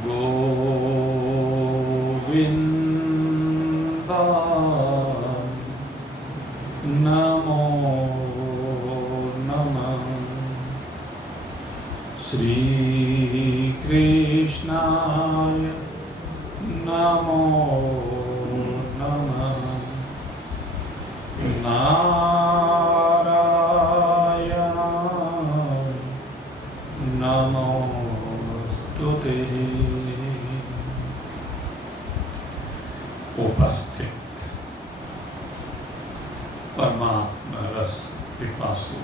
गोविंद नमो नमः। श्री कृष्णाय नमो नमः। नारायणाय नमोस्तुते। उपस्थित परमात्मा रस पिपासु,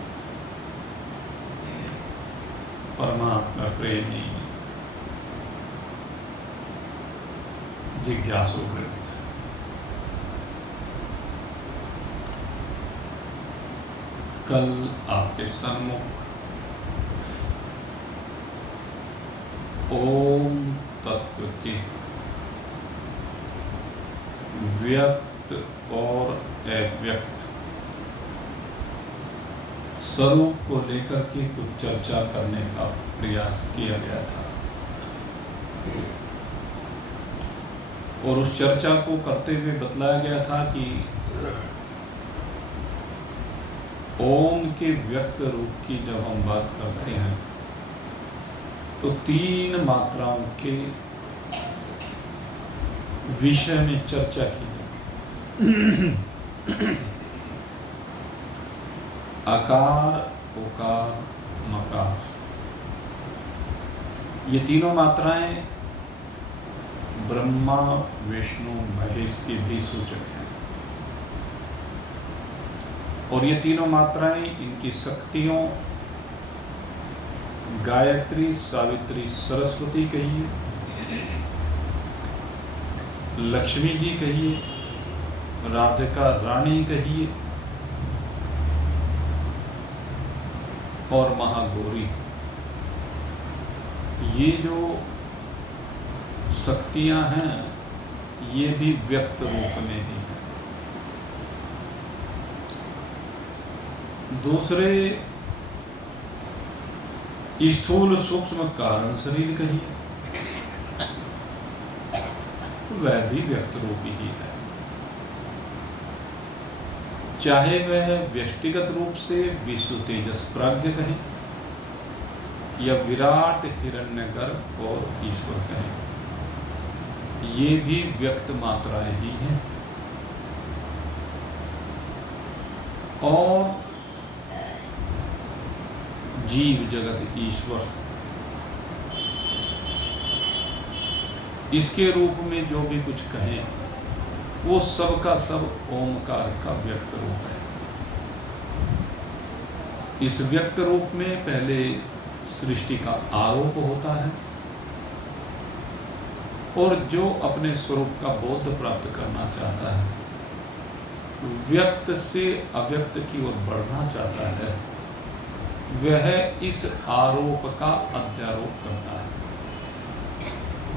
परमात्मा प्रेमी जिज्ञासु वृत्त, कल आपके सन्मुख ओम तत्व के व्यक्त और अव्यक्त स्वरूप को लेकर के कुछ चर्चा करने का प्रयास किया गया था और उस चर्चा को करते हुए बतलाया गया था कि ओम के व्यक्त रूप की जब हम बात करते हैं तो 3 मात्राओं के विषय में चर्चा की जाए। आकार, ओकार, मकार, ये तीनों मात्राएं ब्रह्मा, विष्णु, महेश के भी सूचक हैं और ये तीनों मात्राएं इनकी शक्तियों गायत्री, सावित्री, सरस्वती कहिए, लक्ष्मी जी कहिए, राधिका रानी कहिए और महागौरी, ये जो शक्तियां हैं ये भी व्यक्त रूप में ही हैं। दूसरे स्थूल सूक्ष्म कारण शरीर कहिए, वह भी व्यक्त रूप ही है, चाहे वह व्यष्टिगत रूप से विश्व तेजस प्राज्ञ कहें या विराट हिरण्यगर्भ और ईश्वर कहें, ये भी व्यक्त मात्राएं ही हैं। और जीव जगत ईश्वर, इसके रूप में जो भी कुछ कहें वो सब का सब ओमकार का व्यक्त रूप है। इस व्यक्त रूप में पहले सृष्टि का आरोप होता है और जो अपने स्वरूप का बोध प्राप्त करना चाहता है, व्यक्त से अव्यक्त की ओर बढ़ना चाहता है, वह इस आरोप का अध्यारोप करता है।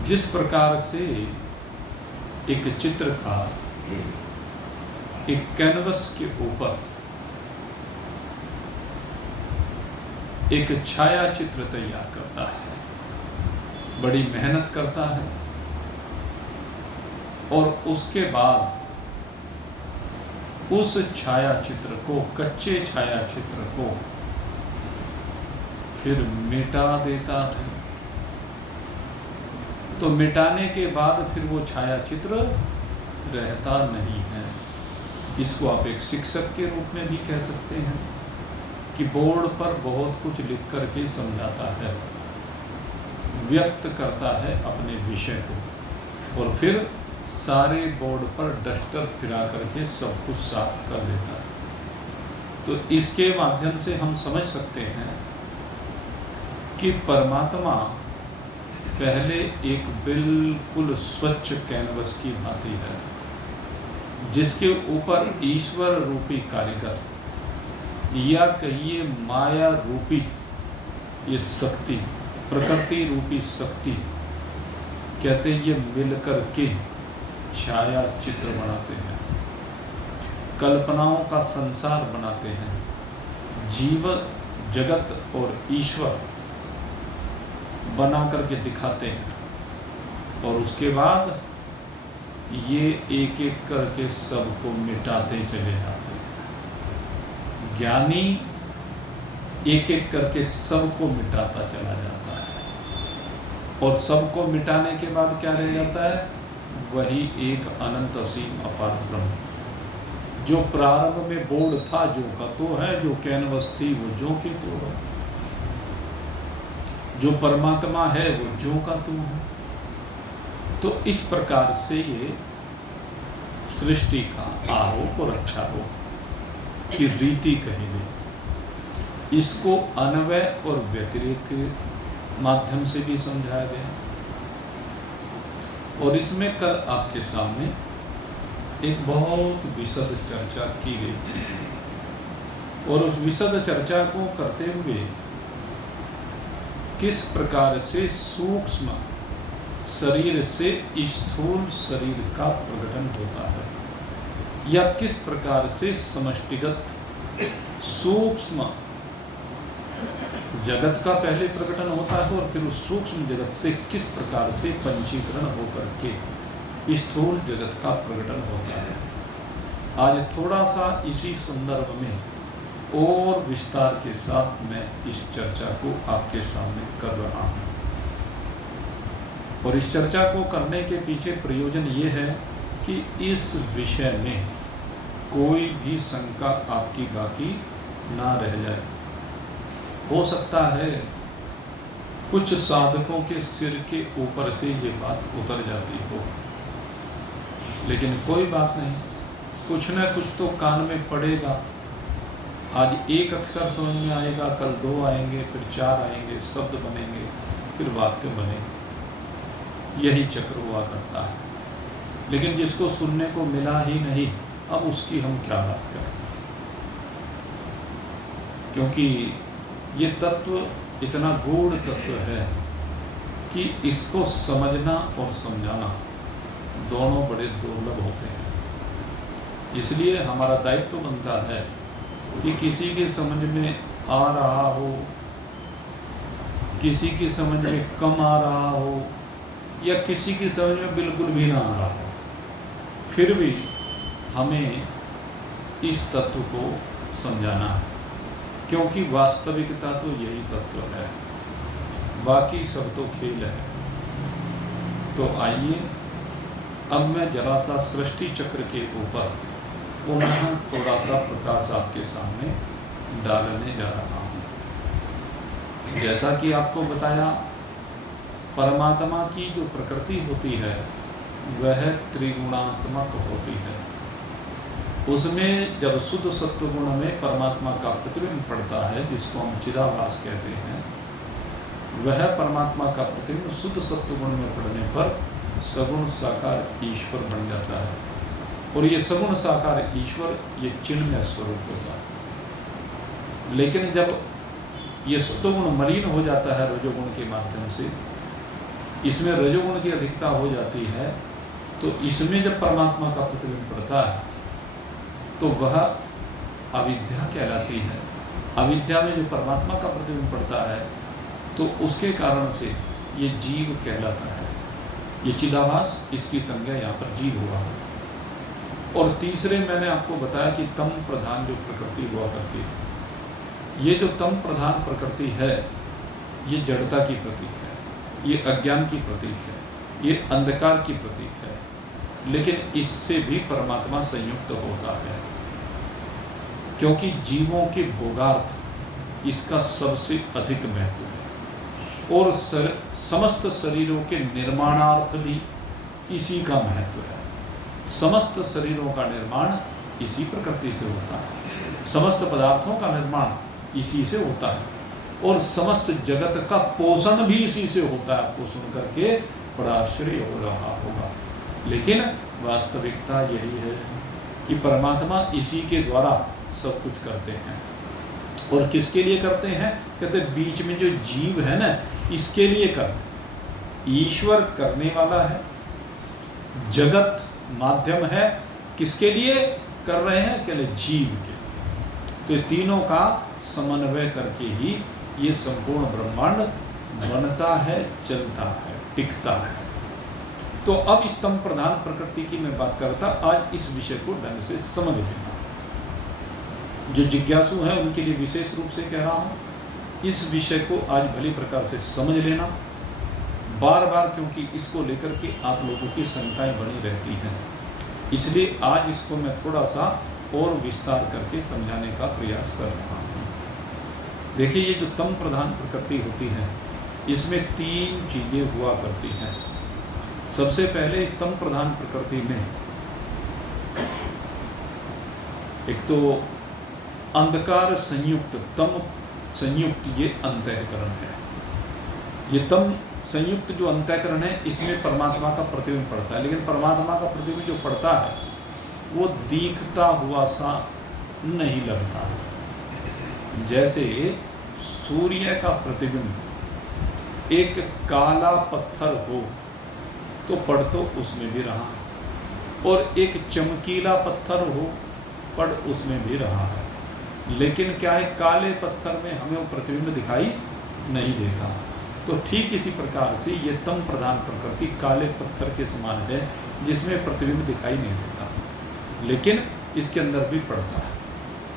जिस प्रकार से एक चित्रकार एक कैनवस के ऊपर एक छाया चित्र तैयार करता है, बड़ी मेहनत करता है और उसके बाद उस छाया चित्र को, कच्चे छाया चित्र को फिर मिटा देता है। तो मिटाने के बाद फिर वो छाया चित्र रहता नहीं है। इसको आप एक शिक्षक के रूप में भी कह सकते हैं कि बोर्ड पर बहुत कुछ लिख करके समझाता है, व्यक्त करता है अपने विषय को और फिर सारे बोर्ड पर डस्टर फिरा करके सब कुछ साफ कर देता है। तो इसके माध्यम से हम समझ सकते हैं कि परमात्मा पहले एक बिल्कुल स्वच्छ कैनवस की भांति है, जिसके ऊपर ईश्वर रूपी कारीगर या कहिए माया रूपी ये शक्ति, प्रकृति रूपी शक्ति कहते हैं, ये मिलकर के छाया चित्र बनाते हैं, कल्पनाओं का संसार बनाते हैं, जीव जगत और ईश्वर बना करके दिखाते हैं। और उसके बाद ये एक एक करके सबको मिटाते चले जाते हैं। ज्ञानी एक एक करके सबको मिटाता चला जाता है और सबको मिटाने के बाद क्या रह जाता है? वही एक अनंत असीम अपार ब्रह्म। जो प्रारंभ में बोर्ड था जो का तो है, जो कैनवस थी वो जो की तो है, जो परमात्मा है वो जो का तो है। तो इस प्रकार से ये सृष्टि का आरोप और आरोप की रीति कहेंगे। इसको अन्वय और व्यतिरेक के माध्यम से भी समझाया गया। और इसमें कल आपके सामने एक बहुत विशद चर्चा की गई थी और उस विशद चर्चा को करते हुए किस प्रकार से सूक्ष्म शरीर से स्थूल शरीर का प्रकटन होता है, या किस प्रकार से समष्टिगत सूक्ष्म जगत का पहले प्रकटन होता है और फिर उस सूक्ष्म जगत से किस प्रकार से पंचीकरण होकर के स्थूल जगत का प्रकटन होता है। आज थोड़ा सा इसी संदर्भ में और विस्तार के साथ मैं इस चर्चा को आपके सामने कर रहा हूं। और इस चर्चा को करने के पीछे प्रयोजन ये है कि इस विषय में कोई भी शंका आपकी बाकी ना रह जाए। हो सकता है कुछ साधकों के सिर के ऊपर से ये बात उतर जाती हो, लेकिन कोई बात नहीं, कुछ न कुछ तो कान में पड़ेगा। आज एक अक्षर समझ में आएगा, कल 2 आएंगे, फिर 4 आएंगे, शब्द बनेंगे, फिर वाक्य बनेंगे। यही चक्र हुआ करता है। लेकिन जिसको सुनने को मिला ही नहीं, अब उसकी हम क्या बात करें, क्योंकि ये तत्व इतना गूढ़ तत्व है कि इसको समझना और समझाना दोनों बड़े दुर्लभ होते हैं। इसलिए हमारा दायित्व बनता है कि किसी के समझ में आ रहा हो, किसी की समझ में कम आ रहा हो, या किसी की समझ में बिल्कुल भी ना आ रहा हो, फिर भी हमें इस तत्व को समझाना है, क्योंकि वास्तविकता तो यही तत्व है, बाकी सब तो खेल है। तो आइए अब मैं जरा सा सृष्टि चक्र के ऊपर पुनः थोड़ा सा प्रकाश आपके सामने डालने जा रहा हूँ। जैसा कि आपको बताया, परमात्मा की जो प्रकृति होती है वह त्रिगुणात्मक होती है। उसमें जब शुद्ध सत्व गुण में परमात्मा का प्रतिबिंब पड़ता है, जिसको हम चिदाभास कहते हैं, वह परमात्मा का प्रतिबिंब शुद्ध सत्व गुण में पड़ने पर सगुण साकार ईश्वर बन जाता है। और ये सगुण साकार ईश्वर ये चिन्मय स्वरूप होता है। लेकिन जब ये सत्वगुण मलिन हो जाता है रजोगुण के माध्यम से, इसमें रजोगुण की अधिकता हो जाती है, तो इसमें जब परमात्मा का प्रतिबिंब पड़ता है तो वह अविद्या कहलाती है। अविद्या में जो परमात्मा का प्रतिबिंब पड़ता है तो उसके कारण से ये जीव कहलाता है। ये चिदाभास, इसकी संज्ञा यहाँ पर जीव हुआ। और तीसरे मैंने आपको बताया कि तम प्रधान जो प्रकृति हुआ करती है, ये जो तम प्रधान प्रकृति है ये जड़ता की प्रतीक है, ये अज्ञान की प्रतीक है, ये अंधकार की प्रतीक है। लेकिन इससे भी परमात्मा संयुक्त होता है, क्योंकि जीवों के भोगार्थ इसका सबसे अधिक महत्व है और समस्त शरीरों के निर्माणार्थ भी इसी का महत्व है। समस्त शरीरों का निर्माण इसी प्रकृति से होता है, समस्त पदार्थों का निर्माण इसी से होता है और समस्त जगत का पोषण भी इसी से होता है। आपको सुन करके बड़ा आश्चर्य हो रहा होगा, लेकिन वास्तविकता यही है कि परमात्मा इसी के द्वारा सब कुछ करते हैं। और किसके लिए करते हैं? कहते बीच में जो जीव है ना, इसके लिए करते। ईश्वर करने वाला है, जगत माध्यम है, किसके लिए कर रहे हैं? कहले जीव के। तो ये तीनों का समन्वय करके ही ये संपूर्ण ब्रह्मांड बनता है, चलता है, टिकता है। तो अब इस तम प्रधान प्रकृति की मैं बात करता, आज इस विषय को ढंग से समझ लेना। जो जिज्ञासु हैं उनके लिए विशेष रूप से कह रहा हूँ, इस विषय को आज भली प्रकार से समझ लेना बार बार, क्योंकि इसको लेकर के आप लोगों की शंकाएं बनी रहती हैं। इसलिए आज इसको मैं थोड़ा सा और विस्तार करके समझाने का प्रयास कर रहा हूँ। देखिए, ये जो तम प्रधान प्रकृति होती है, इसमें 3 चीजें हुआ करती हैं। सबसे पहले इस तम प्रधान प्रकृति में एक तो अंधकार संयुक्त, तम संयुक्त ये अंतःकरण है। ये तम संयुक्त जो अंतःकरण है, इसमें परमात्मा का प्रतिबिंब पड़ता है, लेकिन परमात्मा का प्रतिबिंब जो पड़ता है वो दिखता हुआ सा नहीं लगता है। जैसे सूर्य का प्रतिबिंब एक काला पत्थर हो तो पड़ तो उसमें भी रहा, और एक चमकीला पत्थर हो पड़ उसमें भी रहा है। लेकिन क्या है, काले पत्थर में हमें वो प्रतिबिंब दिखाई नहीं देता। तो ठीक इसी प्रकार से ये तम प्रधान प्रकृति काले पत्थर के समान है, जिसमें प्रतिबिंब दिखाई नहीं देता, लेकिन इसके अंदर भी पड़ता है।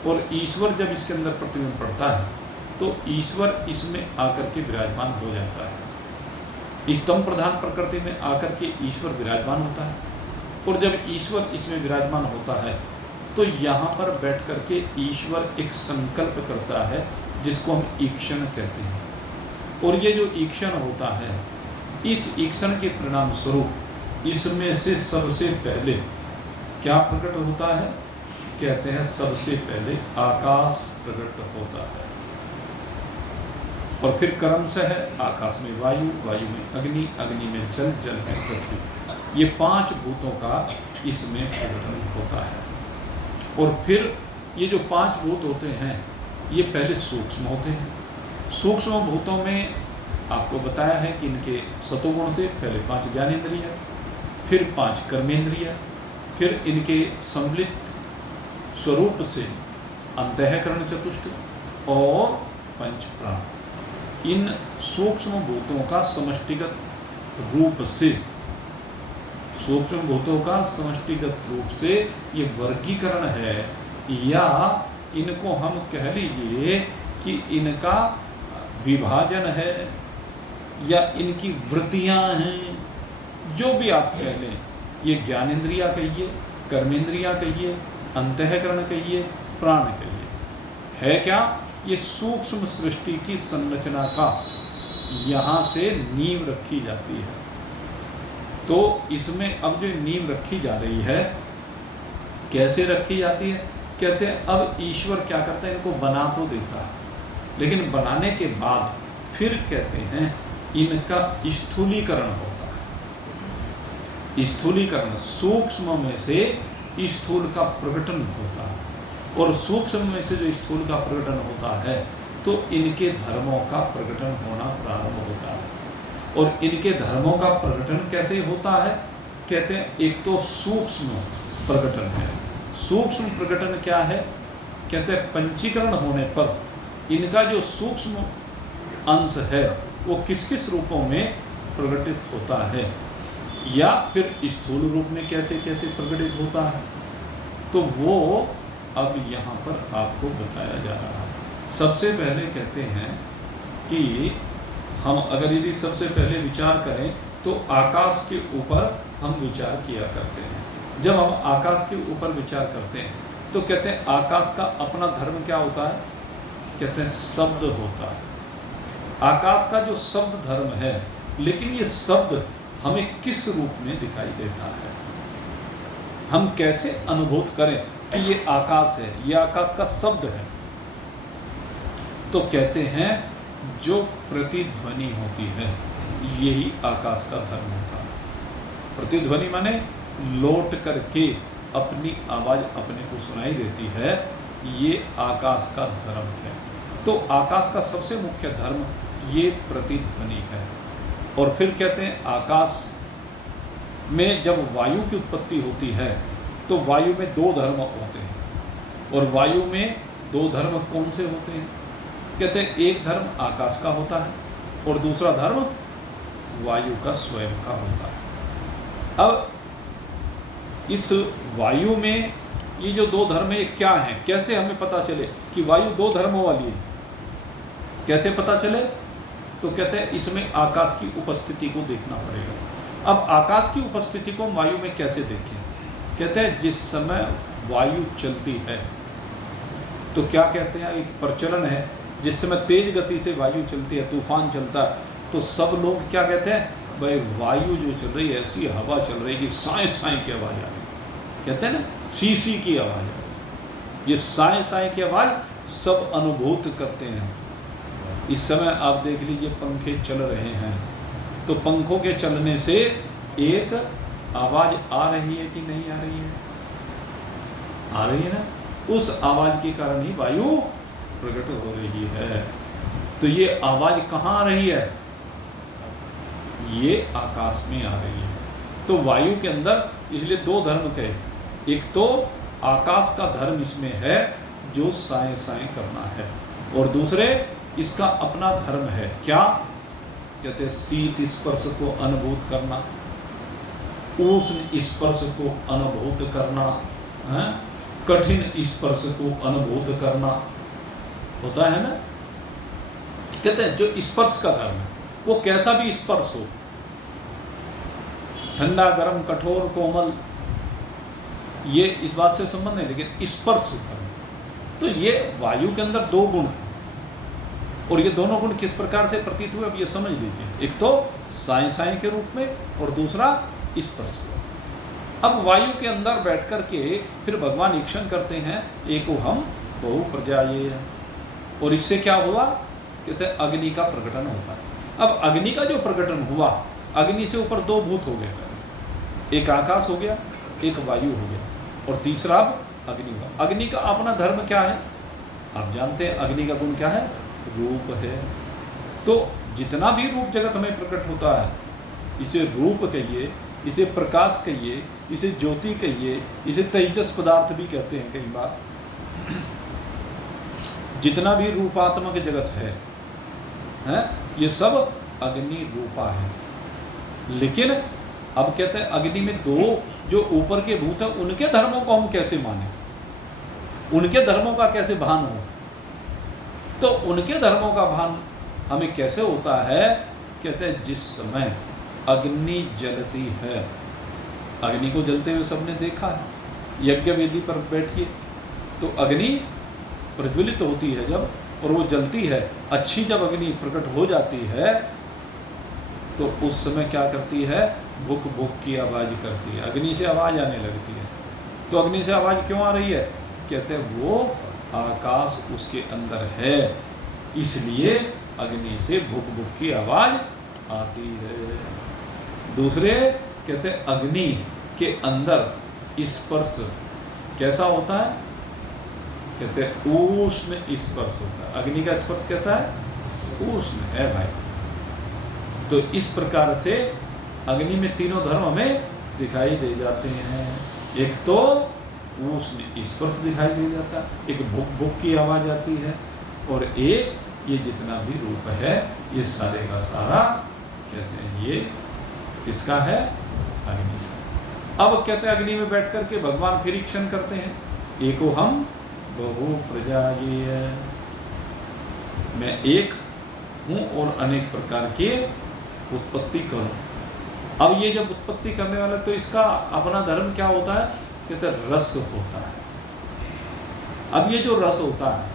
और ईश्वर जब इसके अंदर प्रतिबिंब पड़ता है तो ईश्वर इसमें आकर के विराजमान हो जाता है। इस तम प्रधान प्रकृति में आकर के ईश्वर विराजमान होता है, और जब ईश्वर इसमें विराजमान होता है तो यहाँ पर बैठ करके ईश्वर एक संकल्प करता है, जिसको हम ईक्षण कहते हैं। और ये जो ईक्षण होता है, इस ईक्षण के परिणाम स्वरूप इसमें से सबसे पहले क्या प्रकट होता है? कहते हैं सबसे पहले आकाश प्रकट होता है, और फिर क्रमशः है आकाश में वायु, वायु में अग्नि, अग्नि में जल, जल में पृथ्वी। ये 5 भूतों का इसमें प्रकटन होता है। और फिर ये जो 5 भूत होते हैं, ये पहले सूक्ष्म होते हैं। सूक्ष्म भूतों में आपको बताया है कि इनके सतोगुण से पहले 5 ज्ञानेंद्रिय, फिर 5 कर्मेंद्रिय, फिर इनके सम्मिलित स्वरूप से अंतःकरण चतुष्ट और 5 प्राण। इन सूक्ष्म भूतों का समष्टिगत रूप से, सूक्ष्म भूतों का समष्टिगत रूप से ये वर्गीकरण है, या इनको हम कह लीजिए कि इनका विभाजन है, या इनकी वृत्तियां हैं, जो भी आप कह लें। ये ज्ञानेंद्रिया कहिए, कर्मेंद्रिया कहिए, अंतःकरण कहिए, प्राण कहिए, है क्या? ये सूक्ष्म सृष्टि की संरचना का यहाँ से नींव रखी जाती है। तो इसमें अब जो नींव रखी जा रही है, कैसे रखी जाती है? कहते हैं अब ईश्वर क्या करता है, इनको बना तो देता है, लेकिन बनाने के बाद फिर कहते हैं इनका स्थूलीकरण होता है। स्थूलीकरण, सूक्ष्म में से स्थूल का प्रकटन होता है, और सूक्ष्म में से जो स्थूल का प्रकटन होता है तो इनके धर्मों का प्रकटन होना प्रारंभ होता है। और इनके धर्मों का प्रकटन कैसे होता है? कहते हैं एक तो सूक्ष्म प्रकटन है। सूक्ष्म प्रकटन क्या है? कहते हैं पंचीकरण होने पर इनका जो सूक्ष्म अंश है वो किस किस रूपों में प्रकटित होता है, या फिर स्थूल रूप में कैसे कैसे प्रकटित होता है, तो वो अब यहाँ पर आपको बताया जा रहा है। सबसे पहले कहते हैं कि हम अगर यदि सबसे पहले विचार करें तो आकाश के ऊपर हम विचार किया करते हैं। जब हम आकाश के ऊपर विचार करते हैं तो कहते हैं आकाश का अपना धर्म क्या होता है? कहते हैं शब्द होता है। आकाश का जो शब्द धर्म है, लेकिन ये शब्द हमें किस रूप में दिखाई देता है? हम कैसे अनुभूत करें कि ये आकाश है, ये आकाश का शब्द है? तो कहते हैं जो प्रतिध्वनि होती है, यही आकाश का धर्म होता है। प्रतिध्वनि माने लौट करके अपनी आवाज अपने को सुनाई देती है, ये आकाश का धर्म है। तो आकाश का सबसे मुख्य धर्म ये प्रतिध्वनि है। और फिर कहते हैं आकाश में जब वायु की उत्पत्ति होती है तो वायु में 2 धर्म होते हैं, और वायु में 2 धर्म कौन से होते हैं? कहते हैं एक धर्म आकाश का होता है और दूसरा धर्म वायु का स्वयं का होता है। अब इस वायु में ये जो दो धर्म है क्या है, कैसे हमें पता चले कि वायु दो धर्मों वाली है, कैसे पता चले? तो कहते हैं इसमें आकाश की उपस्थिति को देखना पड़ेगा। अब आकाश की उपस्थिति को वायु में कैसे देखें? कहते हैं जिस समय वायु चलती है तो क्या कहते हैं, एक प्रचलन है, जिस समय तेज गति से वायु चलती है, तूफान चलता है, तो सब लोग क्या कहते हैं, भाई वायु जो चल रही है ऐसी हवा चल रही है कि साए साए की आवाज़ आ रही है, कहते हैं ना सी सी की आवाज़ आ रही है। ये साए साए की आवाज़ सब अनुभूत करते हैं। इस समय आप देख लीजिए पंखे चल रहे हैं, तो पंखों के चलने से एक आवाज़ आ रही है कि नहीं आ रही है? आ रही है ना। उस आवाज़ के कारण ही वायु प्रकट हो रही है। तो ये आवाज़ कहाँ आ रही है? ये आकाश में आ रही है। तो वायु के अंदर इसलिए दो धर्म कहे, एक तो आकाश का धर्म इसमें है जो साए साए करना है, और दूसरे इसका अपना धर्म है, क्या कहते हैं, शीत स्पर्श को अनुभूत करना, उष्ण स्पर्श को अनुभूत करना, कठिन स्पर्श को अनुभूत करना होता है ना। कहते हैं जो स्पर्श का धर्म है वो कैसा भी स्पर्श हो, ठंडा गरम कठोर कोमल, ये इस बात से संबंध नहीं, लेकिन स्पर्श धर्म। तो ये वायु के अंदर दो गुण हैं, और ये दोनों गुण किस प्रकार से प्रतीत हुए अब ये समझ लीजिए। एक तो साए साए के रूप में और दूसरा स्पर्श। अब वायु के अंदर बैठ कर के फिर भगवान ईक्षण करते हैं, एको हम बहु प्रजाये, और इससे क्या हुआ, कहते हैं अग्नि का प्रकटन होता है। अब अग्नि का जो प्रकटन हुआ, अग्नि से ऊपर दो भूत हो गए, एक आकाश हो गया, एक वायु हो गया, और तीसरा अब अग्नि हुआ। अग्नि का अपना धर्म क्या है आप जानते हैं, अग्नि का गुण क्या है, रूप है। तो जितना भी रूप जगत में प्रकट होता है, इसे रूप कहिए, इसे प्रकाश कहिए, इसे ज्योति कहिए, इसे तेजस पदार्थ भी कहते हैं कई बार। जितना भी रूपात्मक जगत है ये सब अग्नि रूपा है। लेकिन अब कहते हैं अग्नि में दो जो ऊपर के भूत है उनके धर्मों को हम कैसे माने, उनके धर्मों का कैसे भान हो। तो उनके धर्मों का भान हमें कैसे होता है, कहते हैं जिस समय अग्नि जलती है, अग्नि को जलते हुए सबने देखा है, यज्ञ वेदी पर बैठिए तो अग्नि प्रज्वलित होती है जब, और वो जलती है, अच्छी जब अग्नि प्रकट हो जाती है तो उस समय क्या करती है, भुक भुक की आवाज़ करती है, अग्नि से आवाज़ आने लगती है। तो अग्नि से आवाज़ क्यों आ रही है, कहते हैं वो आकाश उसके अंदर है, इसलिए अग्नि से भुक भुक की आवाज़ आती है। दूसरे कहते हैं अग्नि के अंदर स्पर्श कैसा होता है, कहते हैं उष्ण स्पर्श होता है। अग्नि का स्पर्श कैसा है, उष्ण है भाई। तो इस प्रकार से अग्नि में तीनों धर्म हमें दिखाई दे जाते हैं। एक तो उष्ण स्पर्श दिखाई दे जाता है, एक भुक भुक की आवाज़ आती है, और एक ये जितना भी रूप है ये सारे का सारा कहते हैं ये किसका है, अग्नि का। अब कहते हैं अग्नि में बैठ कर के भगवान फिर ईक्षण करते हैं, एको हम बहु प्रजाये, मैं एक हूँ और अनेक प्रकार के उत्पत्ति करूँ। अब ये जब उत्पत्ति करने वाला तो इसका अपना धर्म क्या होता है, कहते हैं रस होता है। अब ये जो रस होता है,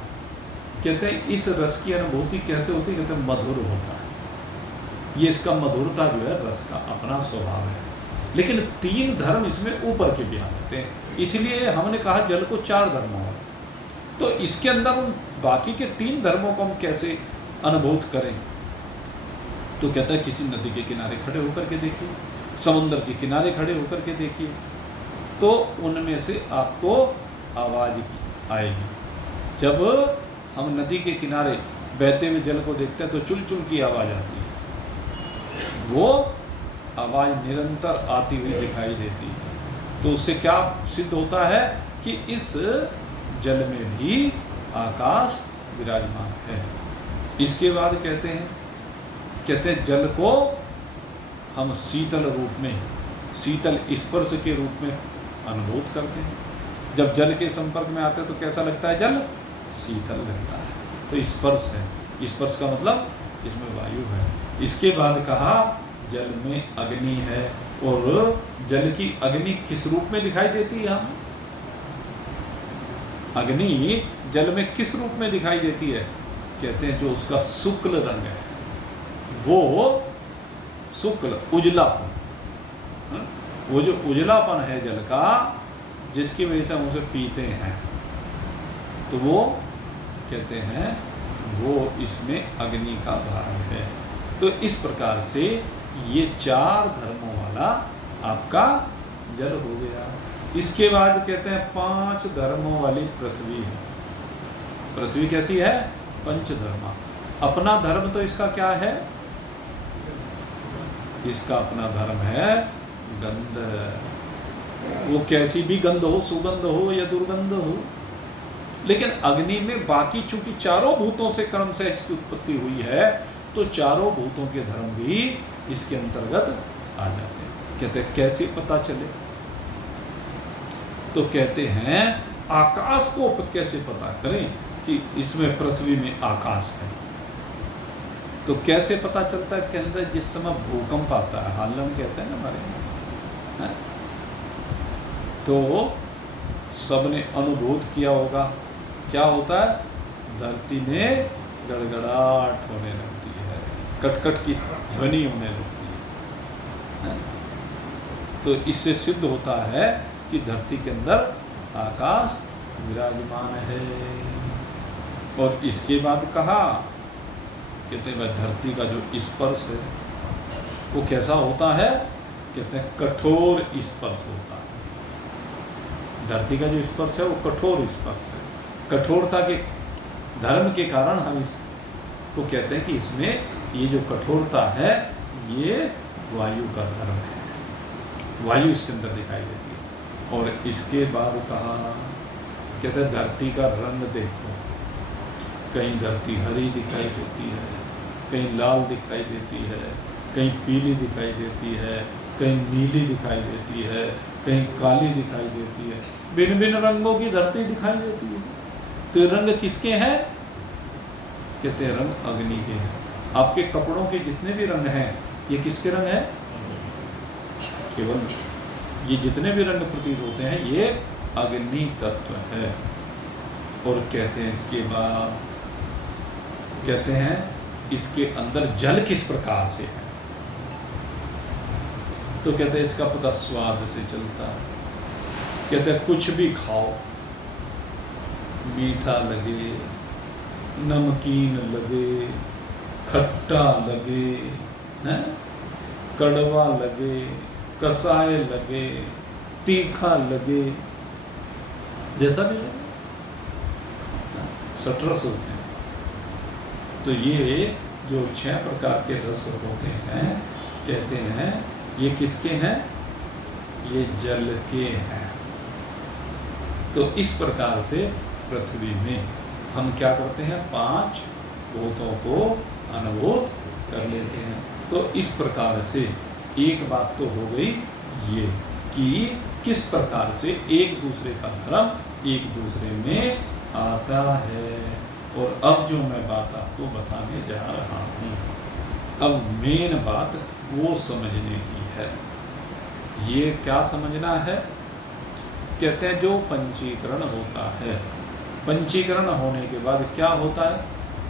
कहते हैं इस रस की अनुभूति कैसे होती है, कहते हैं मधुर होता है। ये इसका मधुरता जो है रस का अपना स्वभाव है। लेकिन तीन धर्म इसमें ऊपर के भी आ जाते हैं, इसलिए हमने कहा जल को चार धर्मों है। तो इसके अंदर उन बाकी के तीन धर्मों को हम कैसे अनुभूत करें, तो कहता है किसी नदी के किनारे खड़े होकर के देखिए, समुद्र के किनारे खड़े होकर के देखिए, तो उनमें से आपको आवाज़ आएगी। जब हम नदी के किनारे बहते हुए जल को देखते हैं तो चुल चुल की आवाज़ आती है, वो आवाज़ निरंतर आती हुई दिखाई देती है। तो उससे क्या सिद्ध होता है कि इस जल में भी आकाश विराजमान है। इसके बाद कहते हैं जल को हम शीतल रूप में शीतल स्पर्श के रूप में अनुभूत करते हैं। जब जल के संपर्क में आते हैं तो कैसा लगता है? जल शीतल लगता है। तो स्पर्श है, स्पर्श का मतलब इसमें वायु है। इसके बाद कहा जल में अग्नि है, और जल की अग्नि किस रूप में दिखाई देती है? हमें अग्नि जल में किस रूप में दिखाई देती है? कहते हैं जो उसका शुक्ल रंग है, वो शुक्ल उजलापन, वो जो उजलापन है जल का, जिसकी वजह से हम उसे पीते हैं, तो वो कहते हैं वो इसमें अग्नि का भाग है। तो इस प्रकार से ये 4 धर्मों वाला आपका जल हो गया। इसके बाद कहते हैं 5 धर्मों वाली पृथ्वी है। पृथ्वी कैसी है? पंचधर्मा। अपना धर्म तो इसका क्या है? इसका अपना धर्म है गंध। वो कैसी भी गंध हो, सुगंध हो या दुर्गंध हो, लेकिन अग्नि में बाकी चूंकि चारों भूतों से कर्म से इसकी उत्पत्ति हुई है, तो चारों भूतों के धर्म भी इसके अंतर्गत आ जाते हैं। कहते हैं कैसे पता चले? तो कहते हैं आकाश को कैसे पता करें कि इसमें पृथ्वी में आकाश है? तो कैसे पता चलता है? कहते हैं जिस समय भूकंप आता है, हालम कहते हैं ना हमारे में, तो सबने अनुभूत किया होगा। क्या होता है? धरती में गड़गड़ाहट होने लगती है, कटकट की ध्वनि होने लगती है। तो इससे सिद्ध होता है कि धरती के अंदर आकाश विराजमान है। और इसके बाद कहा, कहते हैं धरती का जो स्पर्श है वो कैसा होता है? कहते हैं कठोर स्पर्श होता है। धरती का जो स्पर्श है वो कठोर स्पर्श है। कठोरता के धर्म के कारण हम इसको कहते हैं कि इसमें ये जो कठोरता है ये वायु का धर्म है, वायु इसके अंदर दिखाई देती है। और इसके बाद कहा, कहते हैं धरती का रंग देखो, कहीं धरती हरी दिखाई देती है, कहीं लाल दिखाई देती है, कहीं पीली दिखाई देती है, कहीं नीली दिखाई देती है, कहीं काली दिखाई देती है। भिन्न भिन्न रंगों की धरती दिखाई देती है। तो रंग किसके हैं? कहते हैं रंग अग्नि के हैं। आपके कपड़ों के जितने भी रंग हैं ये किसके रंग हैं? केवल ये जितने भी रंग प्रतीत होते हैं ये अग्नि तत्व है। और कहते हैं इसके बाद, कहते हैं इसके अंदर जल किस प्रकार से है? तो कहते हैं इसका पता स्वाद से चलता है। कहते हैं कुछ भी खाओ, मीठा लगे, नमकीन लगे, खट्टा लगे, हैं, कड़वा लगे, कसाय लगे, तीखा लगे, जैसा भी लगे, सटरस होते हैं। तो ये जो 6 प्रकार के रस होते हैं, कहते हैं ये किसके हैं? ये जल के हैं। तो इस प्रकार से पृथ्वी में हम क्या करते हैं? 5 भूतों को अनुभूत कर लेते हैं। तो इस प्रकार से एक बात तो हो गई ये कि किस प्रकार से एक दूसरे का धर्म एक दूसरे में आता है। और अब जो मैं बात आपको बताने जा रहा हूँ, अब मेन बात वो समझने की है। ये क्या समझना है? कहते हैं जो पंचीकरण होता है, पंचीकरण होने के बाद क्या होता है?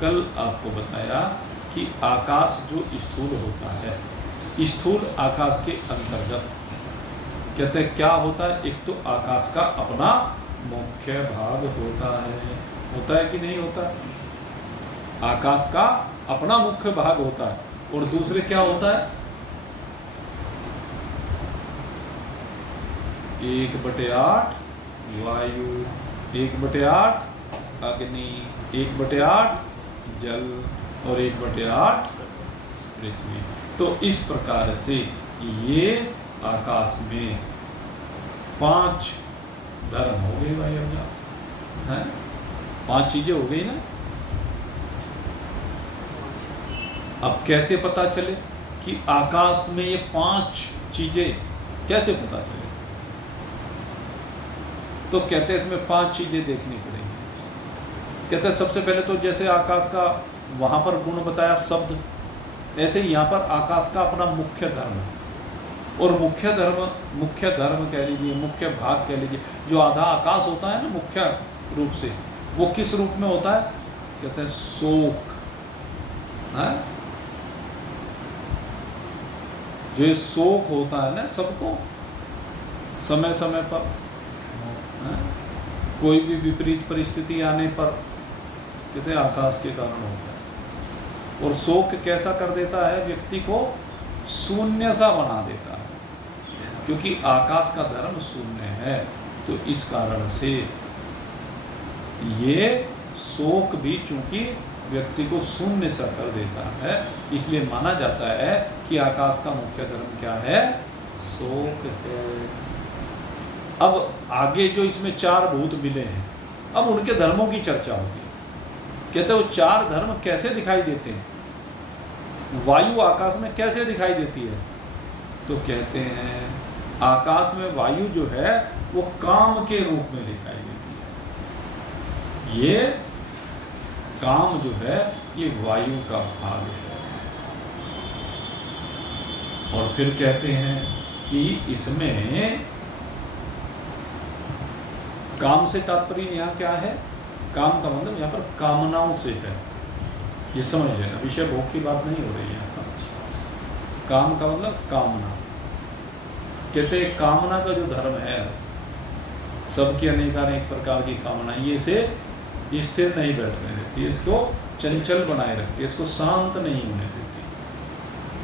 कल आपको बताया कि आकाश जो स्थूल होता है, स्थूल आकाश के अंतर्गत कहते हैं क्या होता है? एक तो आकाश का अपना मुख्य भाग होता है कि नहीं होता? आकाश का अपना मुख्य भाग होता है। और दूसरे क्या होता है? 1/8 वायु, 1/8 अग्नि, 1/8 जल और 1/8 पृथ्वी। तो इस प्रकार से ये आकाश में 5 धर्म हो गए भाई। हैं 5 चीजें हो गई ना। अब कैसे पता चले कि आकाश में ये 5 चीजें कैसे पता चले? तो कहते हैं इसमें 5 चीजें देखनी पड़ेंगी। कहते हैं सबसे पहले तो जैसे आकाश का वहां पर गुण बताया शब्द, ऐसे ही यहाँ पर आकाश का अपना मुख्य धर्म, और मुख्य धर्म कह लीजिए, मुख्य भाग कह लीजिए, जो आधा आकाश होता है ना मुख्य रूप से, वो किस रूप में होता है? कहते हैं शोक। है जो शोक होता है ना सबको समय समय पर, कोई भी विपरीत परिस्थिति आने पर, कहते हैं आकाश के कारण होता है। और शोक कैसा कर देता है? व्यक्ति को शून्य सा बना देता है, क्योंकि आकाश का धर्म शून्य है। तो इस कारण से ये शोक भी चूंकि व्यक्ति को शून्य सा कर देता है, इसलिए माना जाता है कि आकाश का मुख्य धर्म क्या है? शोक है। अब आगे जो इसमें 4 भूत मिले हैं, अब उनके धर्मों की चर्चा होती है। कहते हैं वो 4 धर्म कैसे दिखाई देते हैं? वायु आकाश में कैसे दिखाई देती है? तो कहते हैं आकाश में वायु जो है वो काम के रूप में दिखाई देती है। ये काम जो है ये वायु का भाग है। और फिर कहते हैं कि इसमें काम से तात्पर्य यहाँ क्या है? काम का मतलब यहाँ पर कामनाओं से है, ये समझ लेना। विषय भोग की बात नहीं हो रही है यहाँ पर। काम का मतलब कामना। कहते हैं कामना का जो धर्म है, सबकी अनेक प्रकार की कामना, ये से स्थिर नहीं बैठने देती, इसको चंचल बनाए रखती है, इसको शांत नहीं होने देती।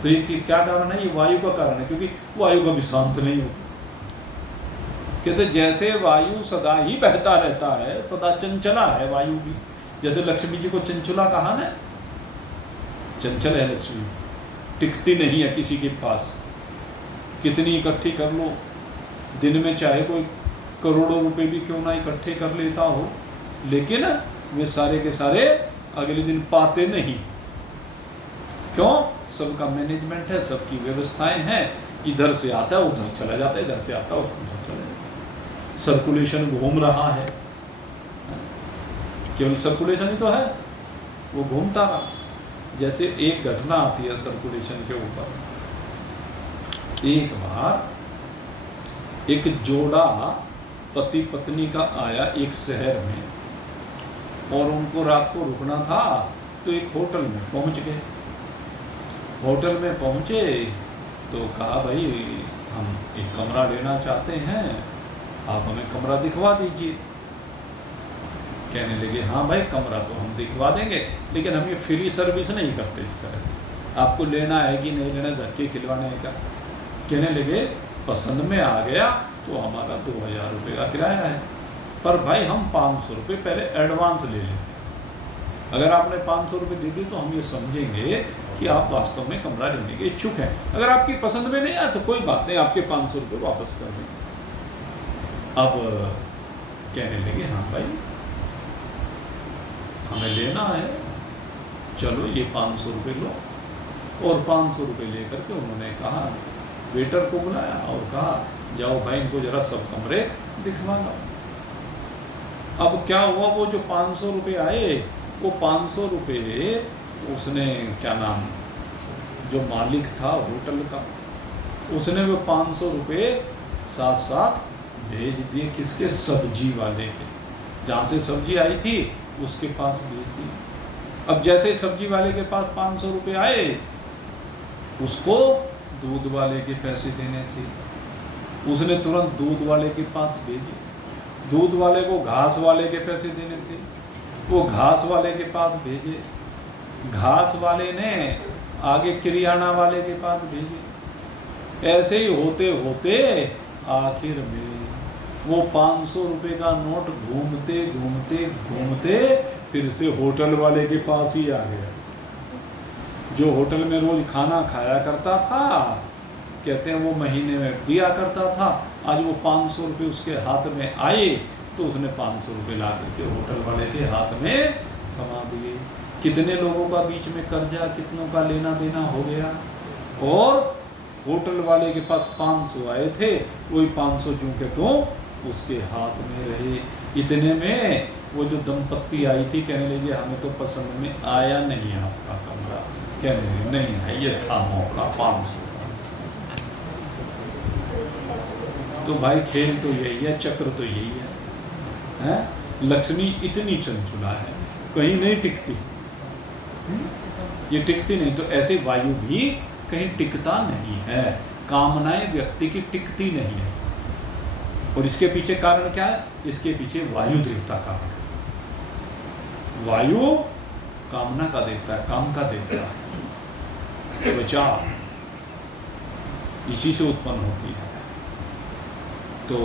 तो ये क्या कारण है? ये वायु का कारण है, क्योंकि वायु कभी शांत नहीं होती। कहते जैसे वायु सदा ही बहता रहता है, सदा चंचला है वायु भी। जैसे लक्ष्मी जी को चंचला कहा ना, चंचल है लक्ष्मी, टिकती नहीं है किसी के पास। कितनी इकट्ठी कर लो, दिन में चाहे कोई करोड़ों रुपए भी क्यों ना इकट्ठे कर लेता हो, लेकिन वे सारे के सारे अगले दिन पाते नहीं। क्यों? सबका मैनेजमेंट है, सबकी व्यवस्थाएं हैं। इधर से आता है उधर चला जाता है, इधर से आता है उधर चला जाता है। सर्कुलेशन घूम रहा है, केवल सर्कुलेशन ही तो है, वो घूमता रहा। जैसे एक घटना आती है सर्कुलेशन के ऊपर। एक बार एक जोड़ा पति पत्नी का आया एक शहर में, और उनको रात को रुकना था, तो एक होटल में पहुंच गए। होटल में पहुंचे तो कहा भाई हम एक कमरा लेना चाहते हैं, आप हमें कमरा दिखवा दीजिए। कहने लगे हाँ भाई कमरा तो हम दिखवा देंगे, लेकिन हम ये फ्री सर्विस नहीं करते इस तरह से, आपको लेना है कि नहीं लेना, धक्के खिलवाने का। कहने लगे पसंद में आ गया तो हमारा 2000 रुपये का किराया है, पर भाई हम 500 रुपये पहले एडवांस ले लेते। अगर आपने 500 रुपये दे दी तो हम ये समझेंगे कि आप वास्तव में कमरा लेने के इच्छुक हैं। अगर आपकी पसंद में नहीं आया तो कोई बात नहीं, आपके 500 रुपये वापस कर देंगे। अब कहने लगे हाँ भाई हमें लेना है, चलो ये 500 रुपये लो। और 500 रुपये लेकर के उन्होंने कहा, वेटर को बुलाया और कहा जाओ भाई इनको जरा सब कमरे दिखवा दो। अब क्या हुआ, वो जो 500 रुपये आए, वो 500 रुपये उसने क्या नाम, जो मालिक था होटल का, उसने वो 500 रुपये साथ साथ भेज दिए किसके? सब्जी वाले के, जहाँ से सब्जी आई थी उसके पास भेज दी। अब जैसे सब्जी वाले के पास 500 रुपये आए, उसको दूध वाले के पैसे देने थे, उसने तुरंत दूध वाले के पास भेजे। दूध वाले को घास वाले के पैसे देने थे, वो घास वाले के पास भेजे। घास वाले ने आगे किरियाना वाले के पास भेजे। ऐसे ही होते होते आखिर में वो 500 रुपये का नोट घूमते घूमते घूमते फिर से होटल वाले के पास ही आ गया, जो होटल में रोज खाना खाया करता था। कहते हैं वो महीने में दिया करता था, आज वो 500 रुपये उसके हाथ में आए तो उसने 500 रुपये ला करके होटल वाले के हाथ में थमा दिए। कितने लोगों का बीच में कर्जा, कितनों का लेना देना हो गया। और होटल वाले के पास 500 आए थे, वही 500 जूं के तो उसके हाथ में रहे। इतने में वो जो दंपत्ति आई थी कहने लगी हमें तो पसंद में आया नहीं आपका कमरा। कहने लगे नहीं है, ये था मौका 500 का। तो भाई खेल तो यही है, चक्र तो यही है? लक्ष्मी इतनी चंचुला है, कहीं नहीं टिकती। ये टिकती नहीं, तो ऐसे वायु भी कहीं टिकता नहीं है। कामनाएं व्यक्ति की टिकती नहीं है। और इसके पीछे कारण क्या है? इसके पीछे वायु देवता का है। वायु कामना का देवता है, काम का देवता है। त्वचा इसी से उत्पन्न होती है। तो